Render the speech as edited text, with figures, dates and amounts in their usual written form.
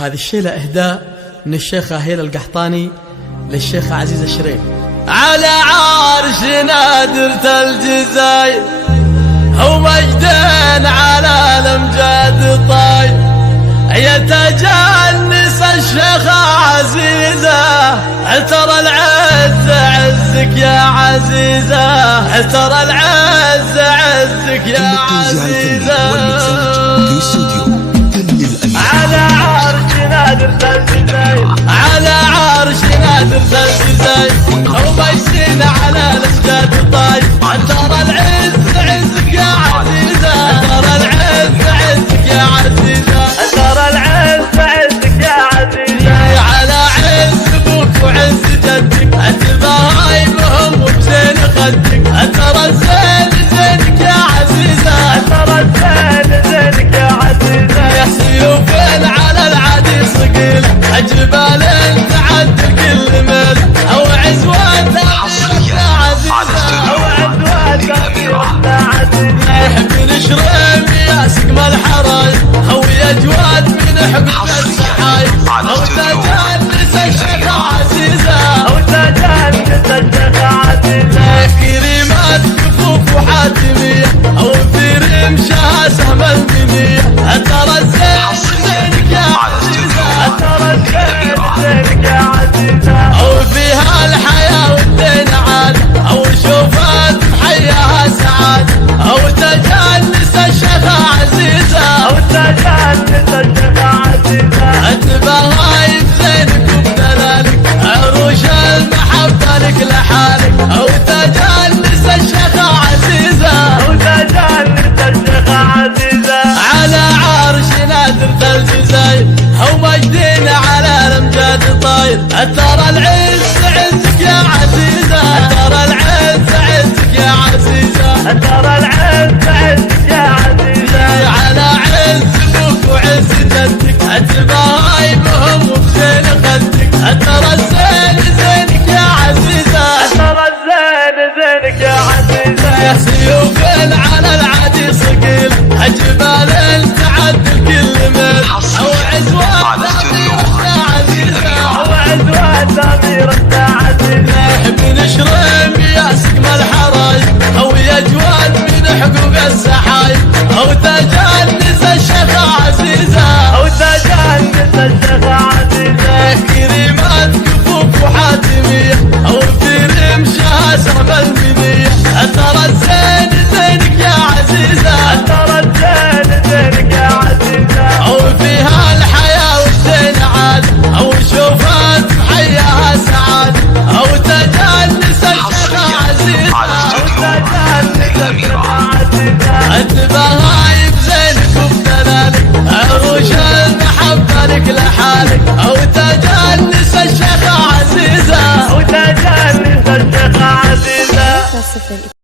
هذه الشيلة إهداء من الشيخة هيلة القحطاني للشيخة عزيزة الشريف. على عرش نادرة الجزاير ومجدين على الأمجاد طاير، يتجنس الشيخة عزيزة ترى العز عزك يا عزيزة، ترى العز عزك يا عزيزة. على عرش نادرة الجزاير، على عرش نادرة الجزاير ومجدين على الأمجاد طاير، ترى العز عزك يا عزيزة، ترى العز عزك يا عزيزة، ترى العز عزك يا عزيزة. على عز ابوك وعز جدك اتباهي بهم وبزين خدك، ترى الزين زينك يا عزيزة، ترى الزين زينك يا عزيزة. يا سيوف على العادي صقيل جبال تعدل كل ميل، او عزوات يا عزيزة، او عزوات يا عزيزة. نحب نشرب يا سقم الحرايب او يا جواد من حب السحايب، او تجلس الشيخة عزيزة، او تجلس الشيخة عزيزة. كريمات كفوف وحاتمية او في رمشها سهم المنية، ترى الزين زينك يا عزيزة، ترى الزين زينك يا عزيزة. او فيها الحياة والدين عاد، او شوفات محياها سعاد، او تجلس الشيخة عزيزة، او تجلس الشيخة عزيزة. اتباهي بزينك وبدلالك عروش المحبة لك لحالك، او تجلس الشيخة عزيزة، او تجلس الشيخة عزيزة. على عرش نادرة الجزاير ومجدين على الأمجاد طاير، ترى العز عزك يا عزيزة، ترى العز عزك يا عزيزة، ترى العز عزك يا عزيزة. على عز ابوك وعز جدك اتباهي بهم وبزين خدك، ترى الزين زينك يا عزيزة، ترى الزين زينك يا عزيزة. يا سيوف على العادي صقيل جبال تعدل كل ميل، او عزوات ثميرة يا عزيزة، او عزوات ثميرة يا عزيزة. نحب نشرب يا سقم الحرايب او يا جواد من حقوق السحايب، او تجنس الشيخة عزيزة، او تجنس الشيخة عزيزة. كريمات كفوف وحاتمية او في رمشها سهم المنية، ترى الزين زينك يا عزيزة، ترى الزين زينك يا عزيزة. او فيها الحياة والدين عاد، او شوفات محياها سعاد، او تجنس الشيخة عزيزة، او تجنس الشيخة عزيزة. اتباهي بزينك وبدلالك عروش المحبة لك لحالك، او تجنس الشيخة عزيزة، او تجنس الشيخة عزيزة.